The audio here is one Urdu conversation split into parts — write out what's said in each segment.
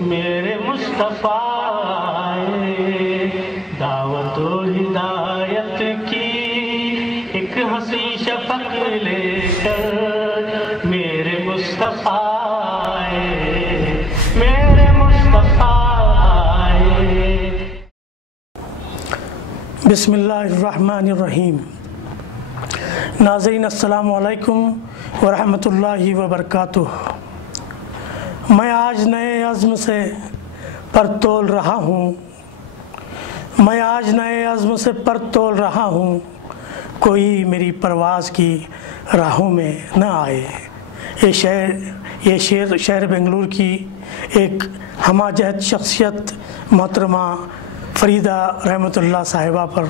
میرے مصطفیٰ دعوت و ہدایت کی ایک ہنسی شفق لے کر میرے مصطفیٰ میرے مصطفیٰ. بسم اللہ الرحمن الرحیم. ناظرین السلام علیکم ورحمۃ اللہ وبرکاتہ. میں آج نئے عزم سے پر تول رہا ہوں، میں آج نئے عزم سے پر تول رہا ہوں، کوئی میری پرواز کی راہوں میں نہ آئے. یہ شہر بنگلور کی ایک ہمہ جہت شخصیت محترمہ فریدہ رحمۃ اللہ صاحبہ پر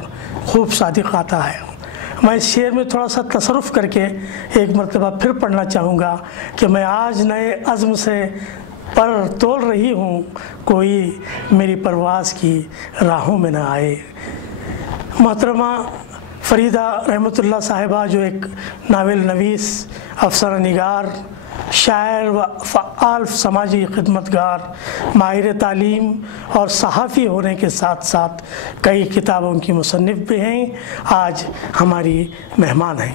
خوب صادق آتا ہے. میں اس شعر میں تھوڑا سا تصرف کر کے ایک مرتبہ پھر پڑھنا چاہوں گا کہ میں آج نئے عزم سے پر تول رہی ہوں، کوئی میری پرواز کی راہوں میں نہ آئے. محترمہ فریدہ رحمۃ اللہ صاحبہ جو ایک ناول نویس، افسانہ نگار، شاعر و فعال سماجی خدمتگار، ماہر تعلیم اور صحافی ہونے کے ساتھ ساتھ کئی کتابوں کی مصنف بھی ہیں، آج ہماری مہمان ہیں.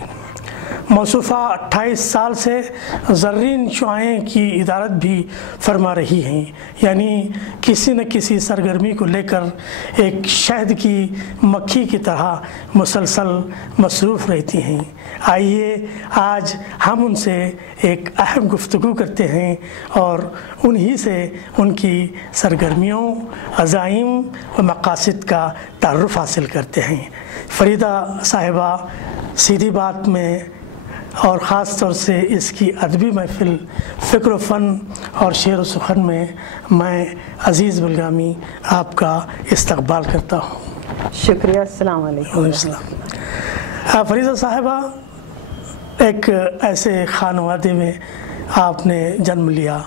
موصوفہ 28 سال سے زرین شعاعیں کی ادارت بھی فرما رہی ہیں، یعنی کسی نہ کسی سرگرمی کو لے کر ایک شہد کی مکھی کی طرح مسلسل مصروف رہتی ہیں. آئیے آج ہم ان سے ایک اہم گفتگو کرتے ہیں اور انہی سے ان کی سرگرمیوں، عزائم و مقاصد کا تعارف حاصل کرتے ہیں. فریدہ صاحبہ سیدھی بات میں اور خاص طور سے اس کی ادبی محفل فکر و فن اور شعر و سخن میں عزیز بلگامی آپ کا استقبال کرتا ہوں. شکریہ. السلام علیکم. فریدہ صاحبہ، ایک ایسے خانوادے میں آپ نے جنم لیا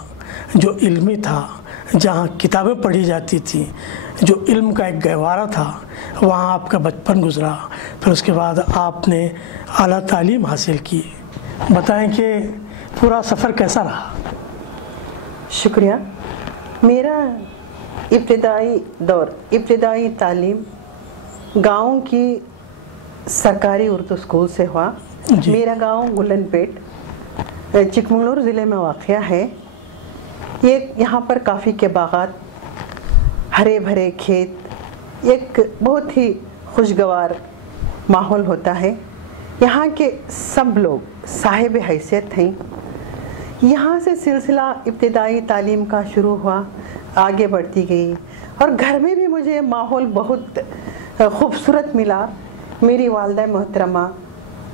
جو علمی تھا، جہاں کتابیں پڑھی جاتی تھیں، جو علم کا ایک گہوارہ تھا، وہاں آپ کا بچپن گزرا. پھر اس کے بعد آپ نے اعلیٰ تعلیم حاصل کی. بتائیں کہ پورا سفر کیسا رہا؟ شکریہ. میرا ابتدائی تعلیم گاؤں کی سرکاری اردو اسکول سے ہوا. میرا گاؤں گلن پیٹ چکمگلور ضلع میں واقع ہے. یہاں پر کافی کے باغات، ہرے بھرے کھیت، ایک بہت ہی خوشگوار ماحول ہوتا ہے. یہاں کے سب لوگ صاحب حیثیت ہیں. یہاں سے سلسلہ ابتدائی تعلیم کا شروع ہوا، آگے بڑھتی گئی اور گھر میں بھی مجھے ماحول بہت خوبصورت ملا. میری والدہ محترمہ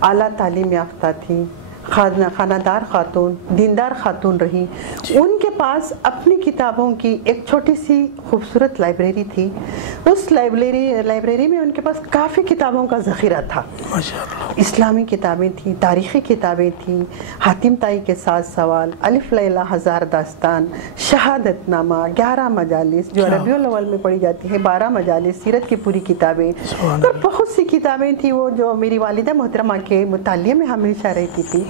اعلیٰ تعلیم یافتہ تھی، خانہ دار خاتون، دیندار خاتون رہی. ان کے پاس اپنی کتابوں کی ایک چھوٹی سی خوبصورت لائبریری تھی. اس لائبریری میں ان کے پاس کافی کتابوں کا ذخیرہ تھا. اسلامی کتابیں تھیں، تاریخی کتابیں تھیں، حاتم طائی کے 7 سوال، الف لیلہ ہزار داستان، شہادت نامہ، 11 مجالس جو ربیع الاول میں پڑھی جاتی ہے، 12 مجالس، سیرت کی پوری کتابیں اور بہت سی کتابیں تھیں. وہ جو میری والدہ محترمہ کے مطالعے میں ہمیشہ رہتی تھی،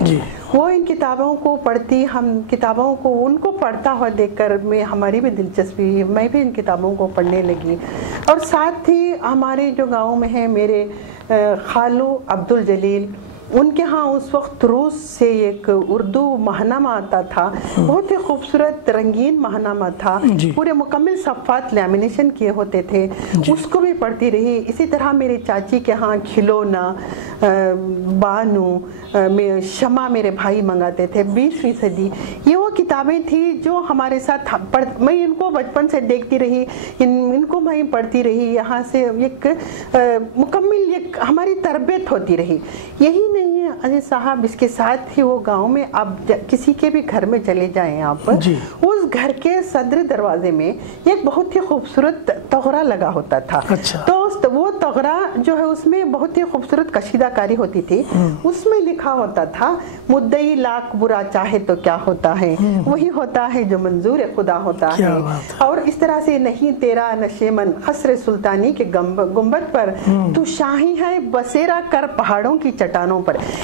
وہ ان کتابوں کو پڑھتی. ہم کتابوں کو ان کو پڑھتا ہوا دیکھ کر ہماری بھی دلچسپی، میں بھی ان کتابوں کو پڑھنے لگی. اور ساتھ ہی ہمارے جو گاؤں میں ہیں میرے خالو عبدالجلیل، ان کے ہاں اس وقت روس سے ایک اردو ماہنامہ آتا تھا، بہت ہی خوبصورت رنگین ماہنامہ تھا، پورے مکمل صفحات لیمینیشن کیے ہوتے تھے، اس کو بھی پڑھتی رہی. اسی طرح میری چاچی کے ہاں کھلونا، بانو، شمع میرے بھائی منگاتے تھے. 20ویں صدی یہ وہ کتابیں تھیں جو ہمارے ساتھ میں ان کو بچپن سے دیکھتی رہی، ان کو میں پڑھتی رہی. یہاں سے ایک مکمل ایک ہماری تربیت ہوتی رہی. یہی نہیں ہے عزیز صاحب، اس کے ساتھ ہی وہ گاؤں میں آپ کسی کے بھی گھر میں چلے جائیں آپ، اس گھر کے صدر دروازے میں ایک بہت ہی خوبصورت تغرا لگا ہوتا تھا. تو وہ تغرا جو ہے اس میں بہت ہی خوبصورت کشیدہ کاری ہوتی تھی. اس میں لکھا ہوتا تھا، مدعی لاکھ برا چاہے تو کیا ہوتا ہے، وہی ہوتا ہے جو منظور خدا ہوتا ہے. اور اس طرح سے نہیں تیرا نشیمن قصر سلطانی کے گنبد پر، تو شاہی ہے بسیرا کر پہاڑوں کی چٹانوں پر.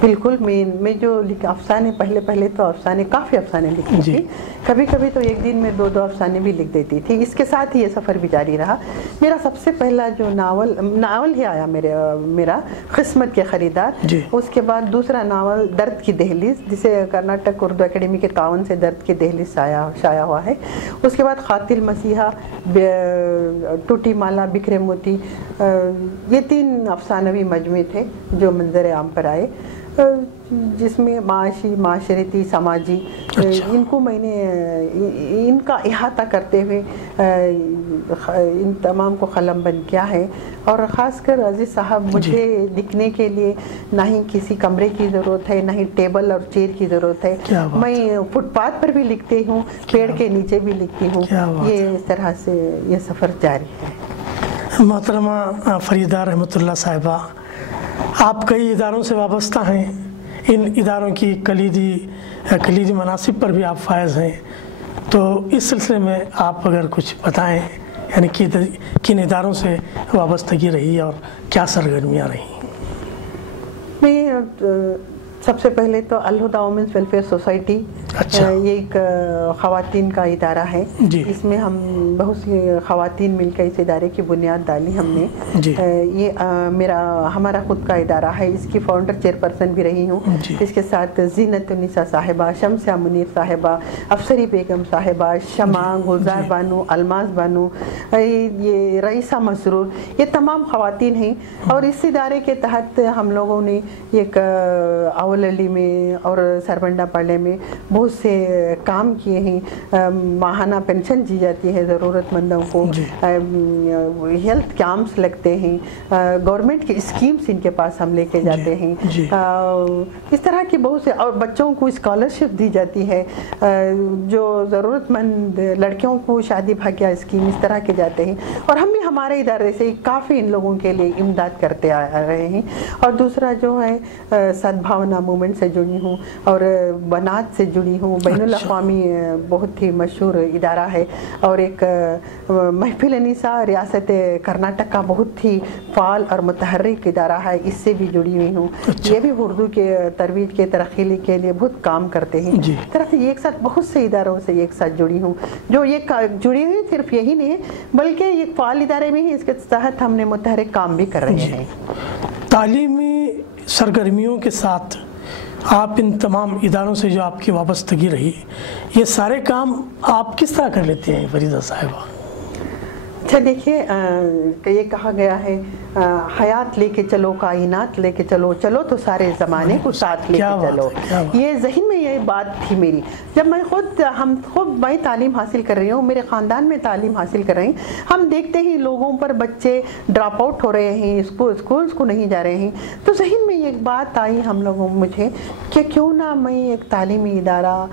بالکل میں جو افسانے پہلے تو کافی افسانے لکھتی تھی. کبھی کبھی تو ایک دن میں 2 افسانے بھی لکھ دیتی تھی. اس کے ساتھ ہی یہ سفر بھی جاری رہا. میرا سب سے پہلا جو ناول ہی آیا میرا قسمت کے خریدار. اس کے بعد دوسرا ناول درد کی دہلیز، جسے کرناٹک اردو اکیڈمی کے تعاون سے درد کی دہلیز شائع ہوا ہے. اس کے بعد قاتل مسیحا، ٹوٹی مالا، بکھرے موتی، یہ 3 افسانوی مجموعے تھے جو منظر عام پر آئے، جس میں معاشرتی سماجی ان کو میں نے ان کا احاطہ کرتے ہوئے ان تمام کو قلم بند کیا ہے. اور خاص کر عزیز صاحب، مجھے لکھنے کے لیے نہ ہی کسی کمرے کی ضرورت ہے، نہ ہی ٹیبل اور چیئر کی ضرورت ہے. میں فٹ پاتھ پر بھی لکھتی ہوں، پیڑ کے نیچے بھی لکھتی ہوں. یہ اس طرح سے یہ سفر جاری ہے. محترمہ فریدہ رحمۃ اللہ صاحبہ، آپ کئی اداروں سے وابستہ ہیں. ان اداروں کی کلیدی مناصب پر بھی آپ فائز ہیں. تو اس سلسلے میں آپ اگر کچھ بتائیں، یعنی کن اداروں سے وابستگی رہی اور کیا سرگرمیاں رہیں؟ میں سب سے پہلے تو الہدیٰ وومنس ویلفیئر سوسائٹی، یہ ایک خواتین کا ادارہ ہے. اس میں ہم بہت سی خواتین مل کر اس ادارے کی بنیاد ڈالی ہم نے. یہ ہمارا خود کا ادارہ ہے. اس کی فاؤنڈر چیئرپرسن بھی رہی ہوں. اس کے ساتھ زینت النساء صاحبہ، شمسیہ منیر صاحبہ، افسری بیگم صاحبہ، شمع، گلزار بانو، الماس بانو، یہ رئیسہ مسرور، یہ تمام خواتین ہیں. اور اس ادارے کے تحت ہم لوگوں نے ایک اول علی میں اور سربنڈا پالے میں بہت سے کام کیے ہیں. ماہانہ پینشن دی جاتی ہے ضرورت مندوں کو، ہیلتھ کیمپس لگتے ہیں، گورنمنٹ کی اسکیمز ان کے پاس ہم لے کے جاتے ہیں. اس طرح کی بہت سے، اور بچوں کو اسکالرشپ دی جاتی ہے، جو ضرورت مند لڑکیوں کو شادی بھاگیہ اسکیم اس طرح کے جاتے ہیں. اور ہم بھی ہمارے ادارے سے کافی ان لوگوں کے لیے امداد کرتے آ رہے ہیں. اور دوسرا جو ہے سدبھاونا موومنٹ سے جڑی ہوں اور بنات سے جڑی ہوں. بین الاقوامی بہت ہی مشہور ادارہ ہے. اور ایک محفل نساء ریاست کرناٹک کا بہت ہی فعال اور متحرک ادارہ ہے، اس سے بھی جڑی ہوئی ہوں. یہ بھی اردو کے ترویج کے ترقی کے لیے بہت کام کرتے ہیں. اس طرح سے ایک ساتھ بہت سے اداروں سے ایک ساتھ جڑی ہوں. جو یہ جڑی ہوئی صرف یہی نہیں ہے بلکہ یہ فعال ادارے میں ہی اس کے تحت ہم نے متحرک کام بھی کر رہے ہیں. تعلیمی سرگرمیوں کے ساتھ آپ ان تمام اداروں سے جو آپ کی وابستگی رہی، یہ سارے کام آپ کس طرح کر لیتے ہیں فریدہ صاحبہ؟ اچھا دیکھیے، یہ کہا گیا ہے حیات لے کے چلو، کائنات لے کے چلو، چلو تو سارے زمانے کو ساتھ لے کے چلو. یہ ذہن میں یہ بات تھی میری جب میں تعلیم حاصل کر رہی ہوں، میرے خاندان میں تعلیم حاصل کر رہے ہیں. ہم دیکھتے ہی لوگوں پر بچے ڈراپ آؤٹ ہو رہے ہیں، اسکولز کو نہیں جا رہے ہیں. تو ذہن میں ایک بات آئی ہم لوگوں مجھے کہ کیوں نہ میں ایک تعلیمی ادارہ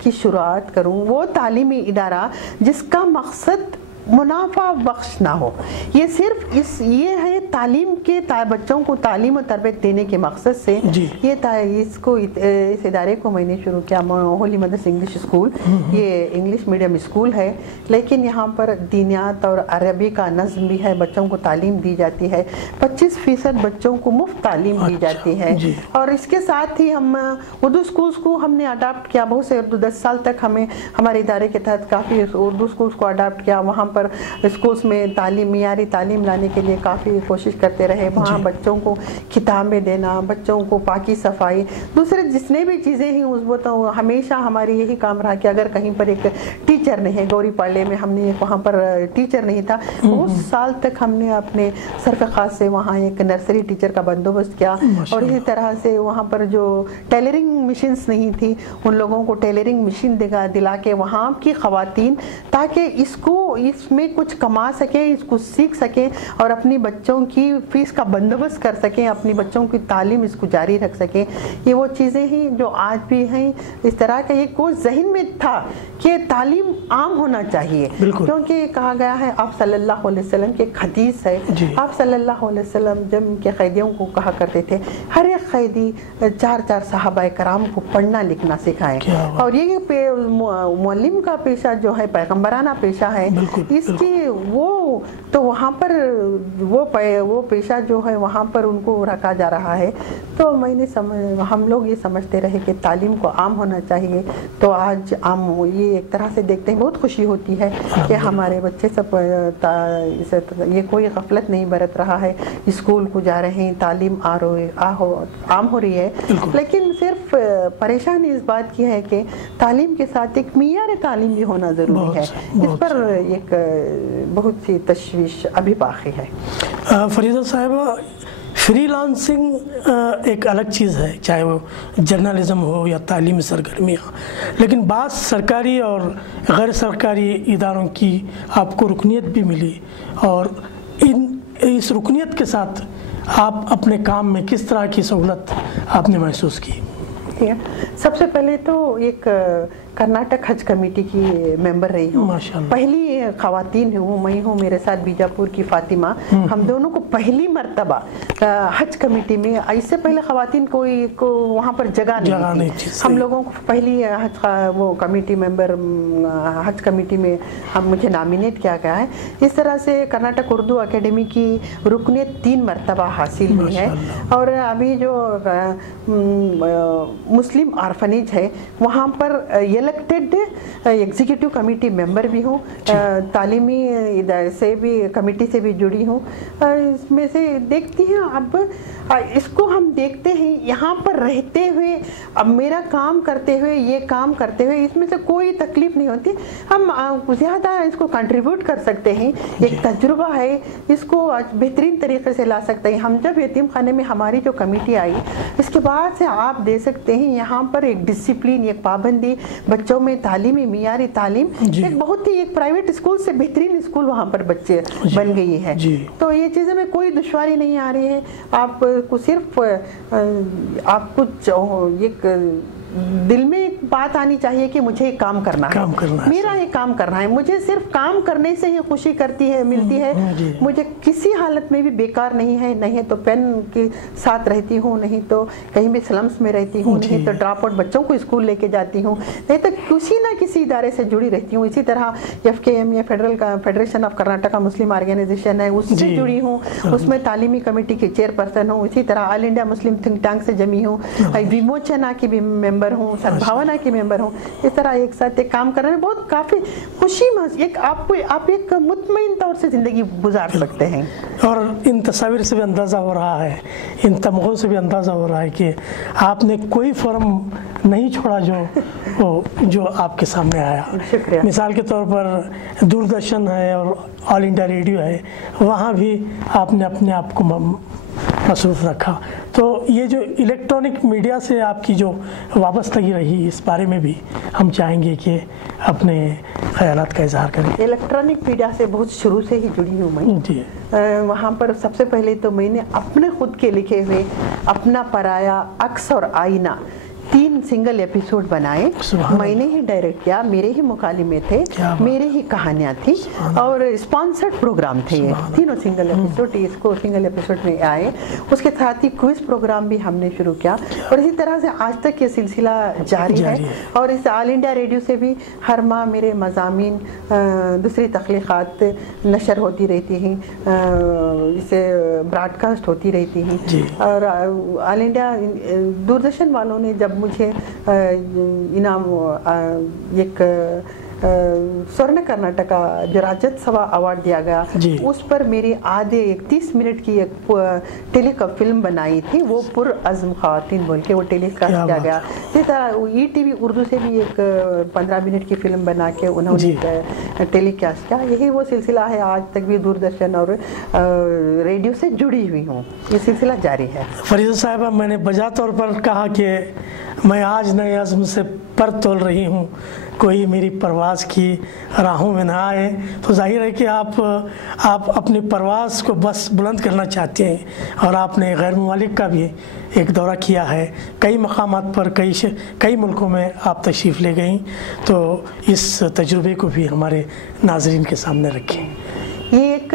کی شروعات کروں. وہ تعلیمی ادارہ جس کا مقصد منافع بخش نہ ہو. یہ صرف یہ ہے تعلیم کے بچوں کو تعلیم و تربیت دینے کے مقصد سے اس ادارے کو میں نے شروع کیا. ہولی مدرس انگلش اسکول، یہ انگلش میڈیم اسکول ہے، لیکن یہاں پر دینیات اور عربی کا نظم بھی ہے. بچوں کو تعلیم دی جاتی ہے، 25% بچوں کو مفت تعلیم دی جاتی ہے. اور اس کے ساتھ ہی ہم اردو اسکولس کو ہم نے اڈاپٹ کیا. بہت سے 10 سال تک ہمیں ہمارے ادارے کے تحت کافی اردو اسکولس کو اڈاپٹ کیا. وہاں پر اسکولس میں معیاری تعلیم لانے کے لیے کافی کوشش کرتے رہے. وہاں بچوں کو کتابیں دینا، بچوں کو پاکی صفائی، دوسرے جتنے بھی چیزیں ہیں وہ تو ہمیشہ ہماری یہی کام رہا کہ اگر کہیں پر ایک ٹیچر نہیں ہے، گوری پاڑے میں ہم نے وہاں پر ٹیچر نہیں تھا، بہت سال تک ہم نے اپنے صرف خاص سے وہاں ایک نرسری ٹیچر کا بندوبست کیا. اور اسی طرح سے وہاں پر جو ٹیلرنگ مشینز نہیں تھی، ان لوگوں کو ٹیلرنگ مشین دلا کے وہاں کی خواتین تاکہ اس میں کچھ کما سکیں، اس کو سیکھ سکیں اور اپنی بچوں کی فیس کا بندوبست کر سکیں، اپنی بچوں کی تعلیم اس کو جاری رکھ سکیں. یہ وہ چیزیں ہیں جو آج بھی ہیں. اس طرح کا ایک وہ ذہن میں تھا کہ تعلیم عام ہونا چاہیے، کیونکہ کہا گیا ہے آپ صلی اللہ علیہ وسلم کی ایک حدیث ہے. آپ صلی اللہ علیہ وسلم جب کے قیدیوں کو کہا کرتے تھے ہر ایک قیدی 4 صحابہ کرام کو پڑھنا لکھنا سکھائیں. اور یہ معلم کا پیشہ جو ہے پیغمبرانہ پیشہ ہے. اس کی وہ تو وہاں پر وہ پیشہ جو ہے وہاں پر ان کو رکھا جا رہا ہے. تو میں نے ہم لوگ یہ سمجھتے رہے کہ تعلیم کو عام ہونا چاہیے. تو آج عام یہ ایک طرح سے دیکھتے ہیں بہت خوشی ہوتی ہے کہ ہمارے بچے سب یہ کوئی غفلت نہیں برت رہا ہے, اسکول کو جا رہے ہیں, تعلیم عام ہو رہی ہے. لیکن صرف پریشانی اس بات کی ہے کہ تعلیم کے ساتھ ایک معیار تعلیم بھی ہونا ضروری ہے. اس پر ایک بہت سی تشویش ابھی باقی ہے. فریدہ صاحبہ, فری لانسنگ ایک الگ چیز ہے, چاہے وہ جرنلزم ہو یا تعلیمی سرگرمیاں, لیکن بعض سرکاری اور غیر سرکاری اداروں کی آپ کو رکنیت بھی ملی, اور اس رکنیت کے ساتھ آپ اپنے کام میں کس طرح کی سہولت آپ نے محسوس کی؟ سب سے پہلے تو ایک کرناٹک حج کمیٹی کی ممبر رہی ہوں. پہلی خواتین ہوں میں ہوں, میرے ساتھ بیجاپور کی فاطمہ, ہم دونوں کو پہلی مرتبہ حج کمیٹی میں, اس سے پہلے خواتین کو وہاں پر جگہ نہیں تھی. ہم لوگوں کو پہلی وہ کمیٹی ممبر حج کمیٹی میں مجھے نامینیٹ کیا گیا ہے. اس طرح سے کرناٹک اردو اکیڈمی کی رکنیت 3 مرتبہ حاصل ہوئی ہے. اور ابھی جو مسلم آرفنیج ہے وہاں پر الیکٹڈ ایگزیکٹو کمیٹی ممبر بھی ہوں, تعلیمی ادارے سے بھی کمیٹی سے بھی جڑی ہوں. اس میں سے دیکھتی ہیں اب اس کو ہم دیکھتے ہیں یہاں پر رہتے ہوئے, اب میرا کام کرتے ہوئے, یہ کام کرتے ہوئے اس میں سے کوئی تکلیف نہیں ہوتی. ہم زیادہ اس کو کنٹریبیوٹ کر سکتے ہیں, ایک تجربہ ہے, اس کو بہترین طریقے سے لا سکتے ہیں. ہم جب یتیم خانے میں ہماری جو کمیٹی آئی اس کے بعد سے آپ دے سکتے ہیں یہاں پر ایک ڈسپلن, ایک پابندی, بچوں میں تعلیمی معیاری تعلیم, ایک بہت ہی ایک پرائیویٹ اسکول سے بہترین اسکول وہاں پر بچے بن گئی ہے. تو یہ چیزیں میں کوئی دشواری نہیں آ رہی ہے. آپ کو صرف آپ کچھ ایک دل میں ایک بات آنی چاہیے کہ مجھے ایک کام کرنا ہے, میرا ایک کام کرنا ہے. مجھے صرف کام کرنے سے ہی خوشی ملتی ہے. مجھے کسی حالت میں بھی بیکار نہیں ہے, نہیں تو پین کے ساتھ رہتی ہوں, نہیں تو کہیں بھی سلمس میں رہتی ہوں, نہیں تو ڈراپ آؤٹ بچوں کو اسکول لے کے جاتی ہوں, نہیں تو کسی نہ کسی ادارے سے جڑی رہتی ہوں. اسی طرح FKM یا federation of Karnataka Muslim organisation ہے, اس سے جڑی ہوں, اس میں تعلیمی کمیٹی کی چیئرپرسن ہوں. اسی طرح آل انڈیا مسلم تھنک ٹینک سے جمی ہوں, وموچنا کی بھی ممبر ہوں, سدبھاونا کی ممبر ہوں. اس طرح ایک ساتھ ایک کام کرنے میں بہت کافی خوشی آپ ایک مطمئن طور سے زندگی گزار سکتے ہیں. اور ان تصاویر سے بھی اندازہ ہو رہا ہے, ان تمغوں سے بھی اندازہ ہو رہا ہے کہ آپ نے کوئی فارم نہیں چھوڑا جو آپ کے سامنے آیا. شکریہ. مثال کے طور پر دوردرشن ہے اور آل انڈیا ریڈیو ہے, وہاں بھی آپ نے اپنے آپ کو مصروف رکھا. تو یہ جو الیکٹرانک میڈیا سے آپ کی جو وابستگی رہی, اس بارے میں بھی ہم چاہیں گے کہ اپنے خیالات کا اظہار کریں. الیکٹرانک میڈیا سے بہت شروع سے ہی جڑی ہوں میں. وہاں پر سب سے پہلے تو میں نے اپنے خود کے لکھے ہوئے اپنا پرایا, عکس اور آئینہ 3 سنگل ایپیسوڈ بنائے. میں نے ہی ڈائریکٹ کیا, میرے ہی مکالمے تھے, میرے ہی کہانیاں تھیں, اور اسپانسرڈ پروگرام تھے. تینوں سنگل ایپیسوڈ اس کو سنگل ایپیسوڈ میں آئے. اس کے ساتھ ہی کوئز پروگرام بھی ہم نے شروع کیا, اور اسی طرح سے آج تک یہ سلسلہ جاری ہے. اور اس آل انڈیا ریڈیو سے بھی ہر ماہ میرے مضامین, دوسری تخلیقات نشر ہوتی رہتی ہیں, اسے براڈ کاسٹ ہوتی رہتی ہیں. اور آل انڈیا دوردرشن والوں نے جب مجھے انعام ایک سورن کرناٹکا جو راجت سبھا ایوارڈ دیا گیا, اس پر میری آدھے 30 منٹ کی ایک ٹیلی فلم بنائی تھی, وہ پر عزم خواتین بول کے وہ ٹیلی کاسٹ کیا گیا. اسی طرح ETV اردو سے بھی ایک 15 منٹ کی فلم بنا کے انہوں نے ٹیلی کاسٹ کیا. یہی وہ سلسلہ ہے, آج تک بھی دوردرشن اور ریڈیو سے جڑی ہوئی ہوں, یہ سلسلہ جاری ہے. فریدہ صاحبہ, میں نے بجا طور پر کہا کہ میں آج نئے عزم سے پر تول رہی ہوں, کوئی میری پرواز کی راہوں میں نہ آئے. تو ظاہر ہے کہ آپ اپنی پرواز کو بس بلند کرنا چاہتے ہیں, اور آپ نے غیر ممالک کا بھی ایک دورہ کیا ہے, کئی مقامات پر کئی ملکوں میں آپ تشریف لے گئیں. تو اس تجربے کو بھی ہمارے ناظرین کے سامنے رکھیں. یہ ایک